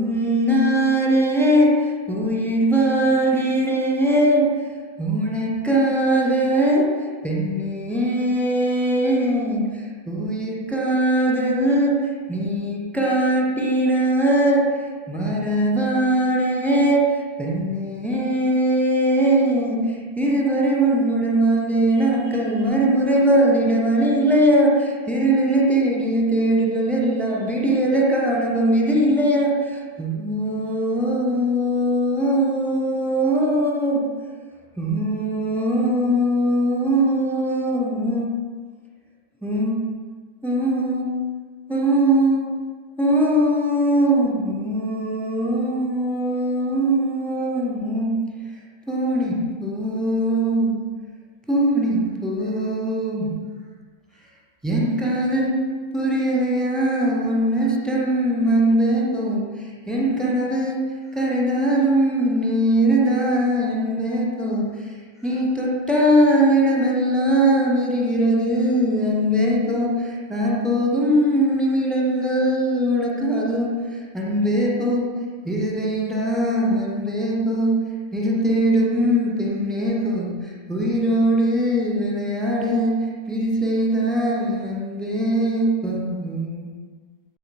உன்னாலே உயிர் வாழ்கிறேன் உனக்காக பெண்ணே உயிர் காதல் நீ காட்டின மறவானே பெண்ணே இதுவரை உன்னுடன் வாழ்ந்தே நாட்கள் மறுமுறை வாழ்ந்திட வழி இல்லையா இருளில் தேடிய தேடுகள் எல்லாம் விடியலை காணவும் இது இல்லையா பூனிப்பூ பூனிப்பூ என் காதல் புரியலையா உன் நஷ்டம் அன்பே போ என் கனவு